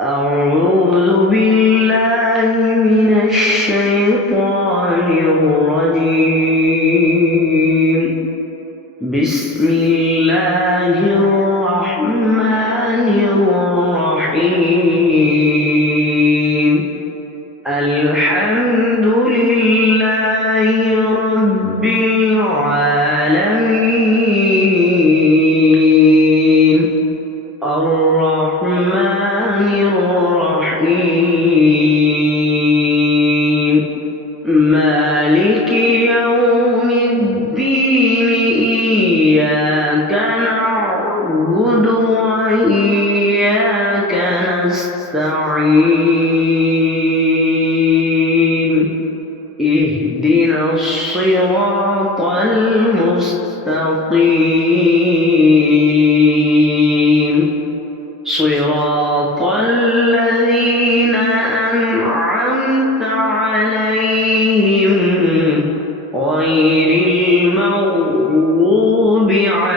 أعوذ بالله من الشيطان الرجيم. بسم الله الرحمن الرحيم. الحمد لله رب العالمين. الرحمن الرحيم. مالك يوم الدين. إياك نعبد وإياك نستعين. اهدنا الصراط المستقيم. صراط الذين أنعمت عليهم غير المغضوب عليهم